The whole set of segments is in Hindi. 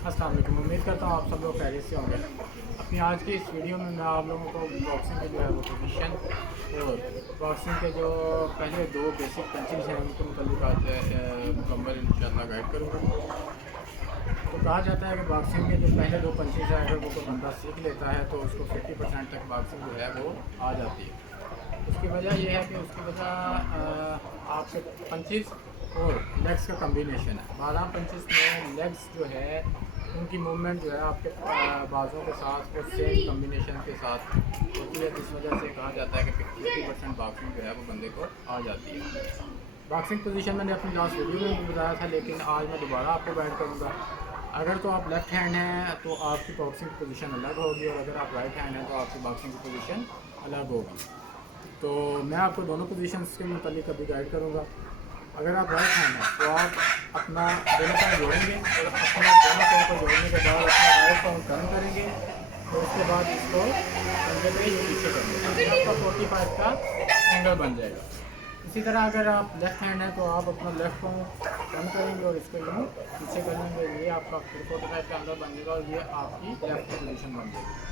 अस्सलाम वालेकुम। उम्मीद करता हूँ आप सब लोग खैरियत से होंगे। अपनी आज की इस वीडियो में मैं आप लोगों को बॉक्सिंग के जो है वो पोजीशन और बॉक्सिंग के जो पहले दो बेसिक पंचिंग्स हैं उनके मुताबिक आज मुकम्मल इंशाल्लाह गाइड करूँगा। तो कहा जाता है कि बॉक्सिंग के जो पहले दो पंचिंग्स हैं अगर वो कोई बंदा सीख लेता है तो उसको 50% तक बॉक्सिंग जो है वो आ जाती है। उसकी वजह यह है कि उसकी वजह आपके पंचिस और लेग्स का कम्बिनेशन है। 12 पंचिस में लेग्स जो है उनकी मूवमेंट जो है आपके बाजों के साथ वो सेम कम्बिनेशन के साथ होती है, जिस वजह से कहा जाता है कि 50% बॉक्सिंग जो है वो बंदे को आ जाती है। बॉक्सिंग पोजीशन मैंने अपनी लास्ट वीडियो में भी बताया था, लेकिन आज मैं दोबारा आपको गाइड करूँगा। अगर तो आप लेफ़्ट हैंड हैं तो आपकी बॉक्सिंग की पोजीशन अलग होगी, और अगर आप राइट हैंड हैं तो आपकी बॉक्सिंग की पोजीशन अलग होगी। तो मैं आपको दोनों पोजीशंस के मुताबिक अभी गाइड करूँगा। अगर आप राइट हैंड हैं तो आप अपना दोनों पाँव जोड़ेंगे और अपना दोनों पाँव को जोड़ने के बाद अपना राइट पाँव टर्न करेंगे और उसके बाद इसको कंधे पे ये पीछे करेंगे। ये आपका 45 का एंगल बन जाएगा। इसी तरह अगर आप लेफ़्ट हैंड हैं तो आप अपना लेफ़्ट पाँव टर्न करेंगे और इसको यूँ पीछे करेंगे। ये आपका 45 का एंगल बन जाएगा और ये आपकी लेफ़्ट पोजीशन बन जाएगी।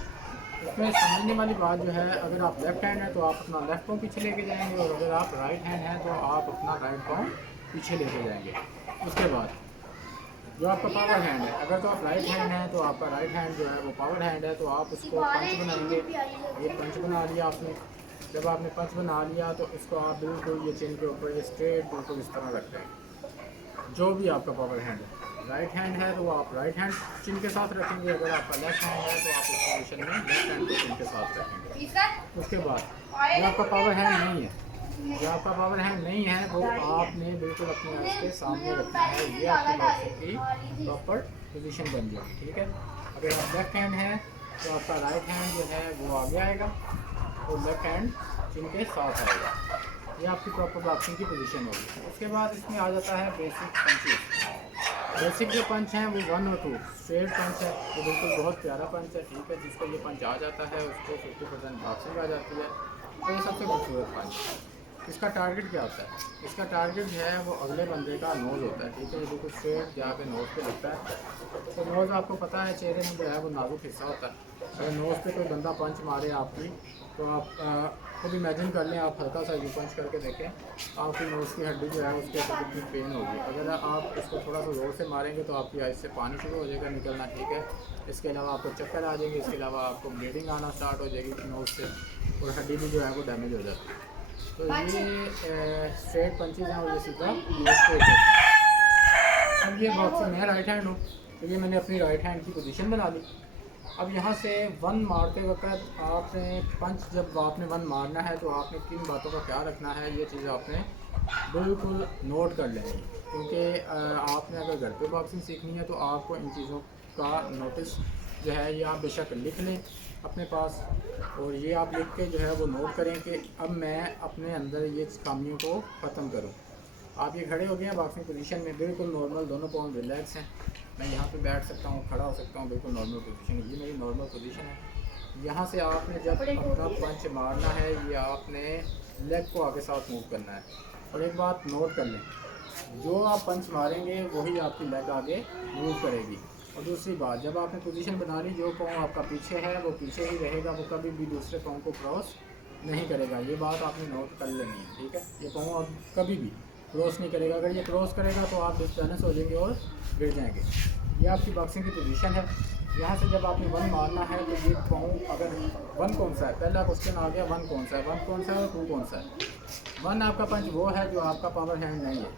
इसमें समझने वाली बात जो है, अगर आप लेफ़्ट हैंड हैं तो आप अपना लेफ़्ट पाँव पीछे लेके जाएंगे, और अगर आप राइट हैंड हैं तो आप अपना राइट पाँव पीछे लेके जाएंगे। उसके बाद जो आपका पावर हैंड है, अगर तो आप राइट हैंड हैं तो आपका राइट हैंड जो है वो पावर हैंड है, तो आप उसको पंच बनाएंगे। ये पंच बना लिया आपने। जब आपने पंच बना लिया तो इसको आप बिल्कुल ये चिन के ऊपर ये स्ट्रेट बिल्कुल इस तरह रखते हैं। जो भी आपका पावर हैंड है, राइट हैंड है तो आप राइट हैंड चिन के साथ रखेंगे, अगर आपका लेफ्ट हैंड है तो आप इस पोजीशन में लेफ्ट हैंड को चिन के साथ रखेंगे। उसके बाद ये आपका पावर हैंड नहीं है, जो आपका पावर हैंड नहीं है वो आपने बिल्कुल अपने आइज़ के सामने रखना है। ये आपकी बॉक्सिंग की प्रॉपर पोजीशन बन जाएगी। ठीक है। अगर आप लेफ्ट हैंड है तो आपका राइट हैंड जो है वो आगे आएगा और लेफ्ट हैंड चिन के साथ आएगा। ये आपकी प्रॉपर बॉक्सिंग की पोजीशन होगी। उसके बाद इसमें आ जाता है बेसिक पंचेस। बेसिक जो पंच हैं वो 1 और 2 स्ट्रेट पंच है, वो बिल्कुल बहुत प्यारा पंच है। ठीक है। जिसको ये पंच आ जाता है उसको 50% बॉक्सिंग आ जाती है। तो ये सबसे खूबसूरत पंच। इसका टारगेट क्या होता है? इसका टारगेट जो है वो अगले बंदे का नोज़ होता है। ठीक है। ये बिल्कुल स्ट्रेट जाके नोज़ पे लगता है। तो नोज़ आपको पता है चेहरे में जो है वो नाजुक हिस्सा होता है। अगर नोज़ पे कोई बंदा पंच मारे आपकी, तो आप खुद इमेजिन कर लें, आप हल्का सा यू पंच करके देखें, आपकी नोज़ की हड्डी जो है उसके ऊपर कितनी पेन होगी। अगर आप इसको थोड़ा सा ज़ोर से मारेंगे तो आपकी आइज़ से पानी शुरू हो जाएगा निकलना। ठीक है। इसके अलावा आपको चक्कर आ जाएंगे, इसके अलावा आपको ब्लीडिंग आना स्टार्ट हो जाएगी नोज़ से, और हड्डी भी जो है वो डैमेज हो जाती है। तो ये स्ट्रेट पंचेज हैं और ये सीधा स्ट्रेट है। अब ये बॉक्सिंग मैं राइट हैंड हूँ तो ये मैंने अपनी राइट हैंड की पोजीशन बना ली। अब यहाँ से वन मारते वक्त आपने पंच जब आपने वन मारना है तो आपने किन बातों का ख्याल रखना है, ये चीज़ आपने बिल्कुल नोट कर लेनी। क्योंकि आपने अगर घर पे बॉक्सिंग सीखनी है तो आपको इन चीज़ों का नोटिस जो है ये आप बेशक लिख लें अपने पास, और ये आप लिख के जो है वो नोट करें कि अब मैं अपने अंदर ये खामियों को ख़त्म करूँ। आप ये खड़े हो गए हैं बॉक्सिंग पोजीशन में, बिल्कुल नॉर्मल, दोनों पाँव रिलैक्स हैं। मैं यहाँ पे बैठ सकता हूँ, खड़ा हो सकता हूँ, बिल्कुल नॉर्मल पोजीशन है। ये मेरी नॉर्मल पोजीशन है। यहाँ से आपने जब अपना पंच मारना है ये आपने लेग को आगे साथ मूव करना है। और एक बात नोट कर लें, जो आप पंच मारेंगे वही आपकी लेग आगे मूव करेगी। और दूसरी बात, जब आपने पोजीशन बना ली, जो पाँव आपका पीछे है वो पीछे ही रहेगा, वो कभी भी दूसरे पाँव को क्रॉस नहीं करेगा। ये बात आपने नोट कर लेनी है। ठीक है। ये पाँव आप कभी भी क्रॉस नहीं करेगा। अगर ये क्रॉस करेगा तो आप डिसबैलेंस हो जाएंगे और गिर जाएंगे। ये आपकी बॉक्सिंग की पोजीशन है। यहाँ से जब आपने वन मारना है तो ये पाँव, अगर वन कौन सा है, पहला क्वेश्चन आ गया, वन कौन सा है, वन कौन सा है और टू कौन सा है। वन आपका पंच वो है जो आपका पावर हैंड नहीं है।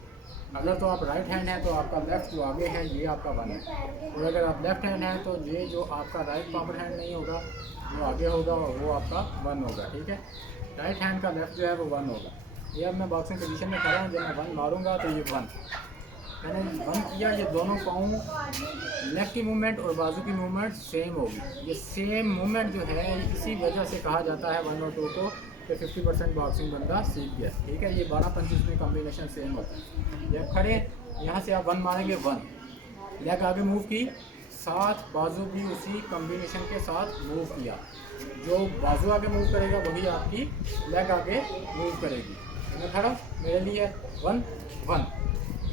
अगर तो आप राइट हैंड है तो आपका लेफ्ट जो आगे है ये आपका वन है, और अगर आप लेफ्ट हैंड है तो ये जो आपका राइट पावर हैंड नहीं होगा वो आगे होगा और वो आपका वन होगा। ठीक है। राइट हैंड का लेफ्ट जो है वो वन होगा। ये अब मैं बॉक्सिंग पोजीशन में खड़ा हूँ, जब मैं वन मारूंगा तो ये वन, मैंने वन किया, ये दोनों पाँव लेग की मूवमेंट और बाजू की मूवमेंट सेम होगी। ये सेम मूवमेंट जो है इसी वजह से कहा जाता है 1 और 2 को कि 50% बॉक्सिंग बंदा सीख गया। ठीक है। ये 12 पंचेस में कॉम्बिनेशन सेम होता है। जब खड़े यहाँ से आप वन मारेंगे, वन लेग आगे मूव की, साथ बाजू भी उसी कॉम्बिनेशन के साथ मूव किया। जो बाजू आगे मूव करेगा वही आपकी लेग आगे मूव करेगी। मैं खड़ा, मेरे लिए वन वन,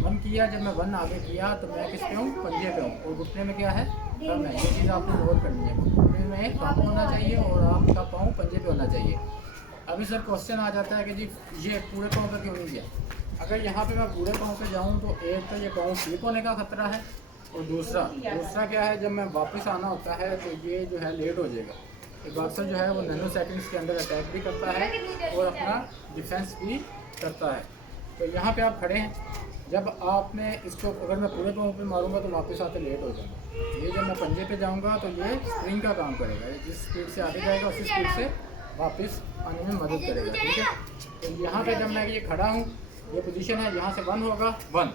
वन किया, जब मैं वन आगे किया तो मैं किस पे हूँ, पंजे पे हूँ, और घुटने में क्या है, टर्न है। ये चीज़ आपने नोट करनी है, घुटने में कम होना चाहिए और आपका पाँव पंजे पे होना चाहिए। अभी सर क्वेश्चन आ जाता है कि जी ये पूरे पाँव पे क्यों नहीं गया। अगर यहाँ पे मैं पूरे पाँव पे जाऊँ तो एक तो ये पाँव स्लिप होने का खतरा है, और दूसरा क्या है, जब मैं वापस आना होता है तो ये जो है लेट हो जाएगा। एक बॉक्सर जो है वो नैनो सेकंड्स के अंदर अटैक भी करता है और अपना डिफेंस भी करता है। तो यहाँ पे आप खड़े हैं, जब आपने इसको अगर मैं पूरे पाँव पे मारूंगा तो वापस आते लेट हो जाऊँगा। ये जब मैं पंजे पे जाऊँगा तो ये स्प्रिंग का काम करेगा, जिस स्पीड से आगे जाएगा उसी स्पीड से वापस आने में मदद करेगा, ठीक है। तो यहाँ पे जब मैं ये खड़ा हूँ, ये पोजीशन है, यहाँ से वन होगा, वन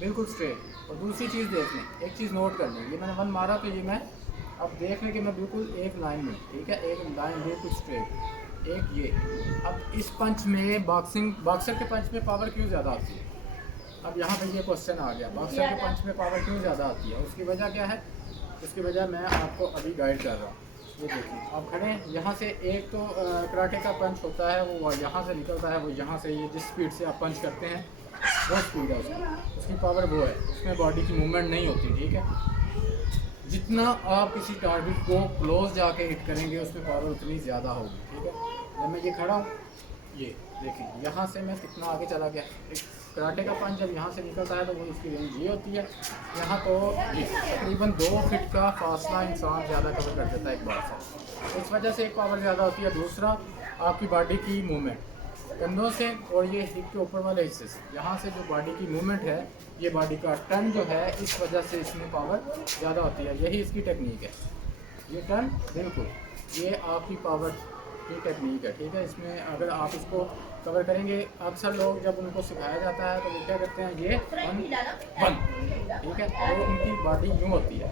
बिल्कुल स्ट्रेट। और दूसरी चीज़ देख लें, एक चीज़ नोट कर लें, ये मैंने वन मारा तो ये मैं अब देख लें कि मैं बिल्कुल एक लाइन में, ठीक है, एक लाइन बिल्कुल स्ट्रेट, एक ये। अब इस पंच में बॉक्सर के पंच में पावर क्यों ज़्यादा आती है, अब यहाँ पे ये क्वेश्चन आ गया, बॉक्सर के पंच में पावर क्यों ज़्यादा आती है, उसकी वजह क्या है, उसकी वजह मैं आपको अभी गाइड कर रहा हूँ। ये देखिए आप खड़े हैं, यहाँ से एक तो कराटे का पंच होता है, वो यहाँ से निकलता है, वो यहाँ से, ये जिस स्पीड से आप पंच करते हैं वो स्पीड है उसकी पावर वो है, उसमें बॉडी की मूवमेंट नहीं होती, ठीक है। जितना आप किसी टारगेट को क्लोज जाके हिट करेंगे उसमें पावर उतनी ज़्यादा होगी, ठीक है। जब मैं ये खड़ा हूँ, ये देखिए यहाँ से मैं कितना आगे चला गया। एक कराटे का पंच जब यहाँ से निकलता है तो वो उसकी रेंज ये होती है, यहाँ तो ये तकरीबन 2 फीट का फासला इंसान ज़्यादा कवर कर देता है एक बार से, इस वजह से एक पावर ज़्यादा होती है। दूसरा आपकी बॉडी की मूवमेंट, कंधों से और ये हिप के ऊपर वाले हिस्से से, यहाँ से जो बॉडी की मूवमेंट है, ये बॉडी का टर्न जो है, इस वजह से इसमें पावर ज़्यादा होती है। यही इसकी टेक्निक है, ये टर्न बिल्कुल ये आपकी पावर की टेक्निक है, ठीक है। इसमें अगर आप इसको कवर करेंगे, अक्सर लोग जब उनको सिखाया जाता है तो वो क्या करते हैं, ये वन, ठीक है, तो उनकी बॉडी यूँ होती है,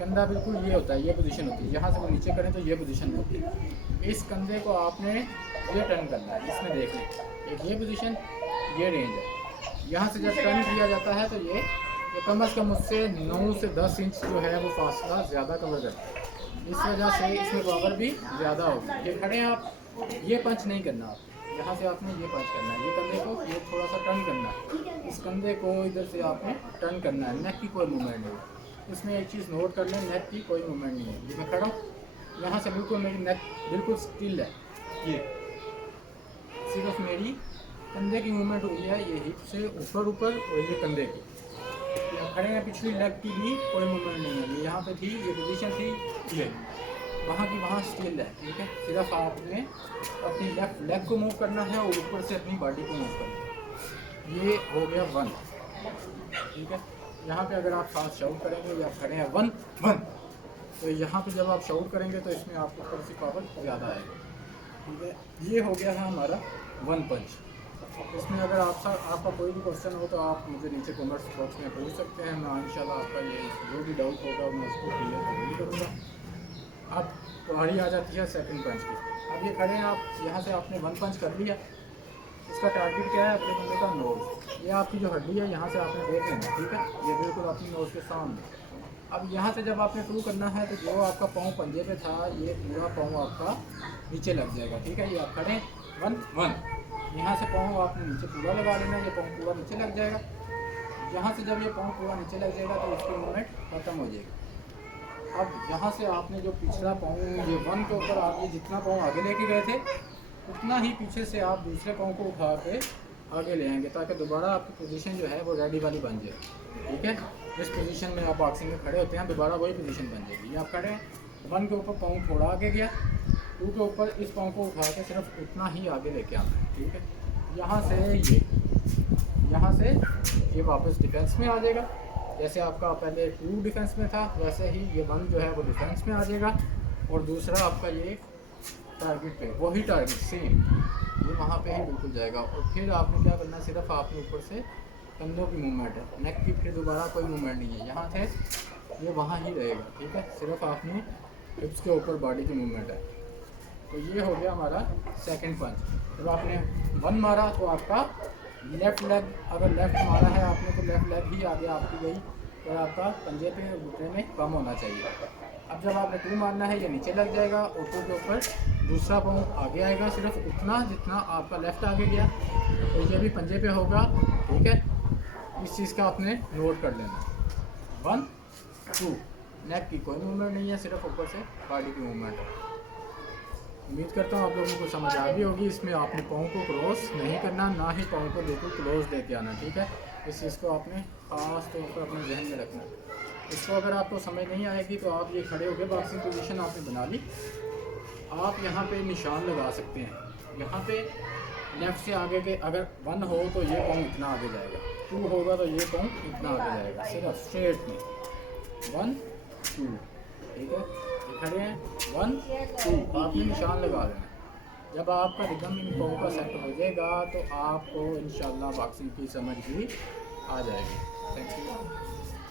कंधा बिल्कुल ये होता है, ये पोजीशन होती है, यहाँ से वो नीचे करें तो ये पोजीशन में होती है। इस कंधे को आपने ये टर्न करना है, इसमें देख लें, एक ये पोजीशन, ये रेंज है, यहाँ से जब टर्न किया जाता है तो ये कम अज़ कम उससे 9 से 10 इंच जो है वो फासला ज़्यादा कवर करता है, इस वजह से इसमें पावर भी ज़्यादा होगी। ये खड़े हैं आप, ये पंच नहीं करना, आप यहाँ से आपने ये पंच करना है, ये कंधे को ये थोड़ा सा टर्न करना है, इस कंधे को इधर से आपने टर्न करना है, नेक की कोई मूवमेंट नहीं। इसमें एक चीज़ नोट कर लें, नेक की कोई मूवमेंट नहीं है। ये मैं खड़ा हूँ, यहाँ से बिल्कुल मेरी नेक बिल्कुल स्टिल है, ये सिर्फ मेरी कंधे की मूवमेंट हुई है, ये हिप से ऊपर और ये कंधे की। यहाँ खड़े हैं, पिछली लेग की भी कोई मूवमेंट नहीं है, ये यहाँ पे थी, ये पोजीशन थी, ये वहाँ की वहाँ स्टिल है, ठीक है। सिर्फ आपने अपनी लेफ्ट लेग को मूव करना है और ऊपर से अपनी बॉडी को मूव करना है। ये हो गया वन, ठीक है। यहाँ पे अगर आप फास्ट शाउट करेंगे या खड़े हैं वन वन, तो यहाँ पे जब आप शाउट करेंगे तो इसमें आपको थोड़ी सी पावर ज़्यादा आएगी, ठीक है। ये हो गया है हमारा वन पंच। इसमें अगर आपका कोई भी क्वेश्चन हो तो आप मुझे नीचे कमेंट्स बॉक्स में पूछ सकते हैं, मैं इंशाल्लाह आपका ये जो भी डाउट होगा मैं उसको क्लियर जरूर करूँगा। अब बारी आ जाती है सेकंड पंच की। अब ये खड़े हैं आप, यहाँ से आपने वन पंच कर लिया, इसका टारगेट क्या है, अपने बंदे का नोज़, ये आपकी जो हड्डी है यहाँ से आपने देख लेना, ठीक है, ये बिल्कुल अपनी नोज़ के सामने। अब यहाँ से जब आपने टू करना है तो जो आपका पाँव पंजे पे था, ये पूरा पाँव आपका नीचे लग जाएगा, ठीक है। ये आप खड़े वन वन, यहाँ से पाँव आपने नीचे पूरा लगा लेना, ये पाँव पूरा नीचे लग जाएगा। यहाँ से जब ये पाँव पूरा नीचे लग जाएगा तो इसकी मूवमेंट ख़त्म हो जाएगी। अब यहाँ से आपने जो पिछला पाँव, ये वन के ऊपर आप ये जितना पाँव आगे लेके गए थे, उतना ही पीछे से आप दूसरे पाँव को उठा के आगे ले आएंगे, ताकि दोबारा आपकी पोजीशन जो है वो रेडी वाली बन जाए, ठीक है। जिस पोजीशन में आप बॉक्सिंग में खड़े होते हैं दोबारा वही पोजीशन बन जाएगी। ये आप खड़े हैं, वन के ऊपर पाँव थोड़ा आगे गया, टू के ऊपर इस पाँव को उठा के सिर्फ उतना ही आगे लेके आना है, ठीक है। यहाँ से ये वापस डिफेंस में आ जाएगा, जैसे आपका पहले टू डिफेंस में था वैसे ही ये वन जो है वो डिफेंस में आ जाएगा, और दूसरा आपका ये टारगेट पे वही टारगेट सेम ये वहाँ पे ही बिल्कुल जाएगा। और फिर आपने क्या करना है, सिर्फ आपने ऊपर से कंधों की मूवमेंट है, नेक की फिर दोबारा कोई मूवमेंट नहीं है, यहाँ थे ये वहाँ ही रहेगा, ठीक है। सिर्फ आपने हिप्स के ऊपर बॉडी की मूवमेंट है। तो ये हो गया हमारा सेकंड पंच। जब आपने वन मारा तो आपका लेफ़्ट लेग, अगर लेफ़्ट मारा है आपने तो लेफ़्ट लेग ही आगे आपकी गई, और आपका पंजे पे घुटने में कम होना चाहिए। अब जब आपने टू मारना है ये नीचे लग जाएगा, और टू के ऊपर दूसरा पाँव आगे आएगा, सिर्फ उतना जितना आपका लेफ़्ट आगे गया, तो ये भी पंजे पे होगा, ठीक है। इस चीज़ का आपने नोट कर लेना। 1 2, नेक की कोई मूवमेंट नहीं है, सिर्फ ऊपर से बॉडी की मूवमेंट है। उम्मीद करता हूँ आप लोगों को समझ आ गई होगी। इसमें आपने पाँव को क्रॉस नहीं करना, ना ही पाँव को बिल्कुल क्लोज लेके आना, ठीक है। इस चीज़ को आपने खास तौर पर अपने जहन में रखना। इसको अगर आपको समझ नहीं आएगी तो आप ये खड़े होकर बॉक्सिंग पोजीशन आपने बना ली। आप यहाँ पे निशान लगा सकते हैं। यहाँ पे लेफ़्ट से आगे के अगर 1 हो तो ये पाँव इतना आगे जाएगा, 2 होगा तो ये पाँव इतना आगे जाएगा, सिर्फ स्ट्रेट में 1 2, ठीक है। ये खड़े हैं 1 2, आपने निशान लगा देना। जब आपका रिदम इन पाँव का सेट हो जाएगा तो आपको इंशाल्लाह बॉक्सिंग की समझ भी आ जाएगी। Thank you.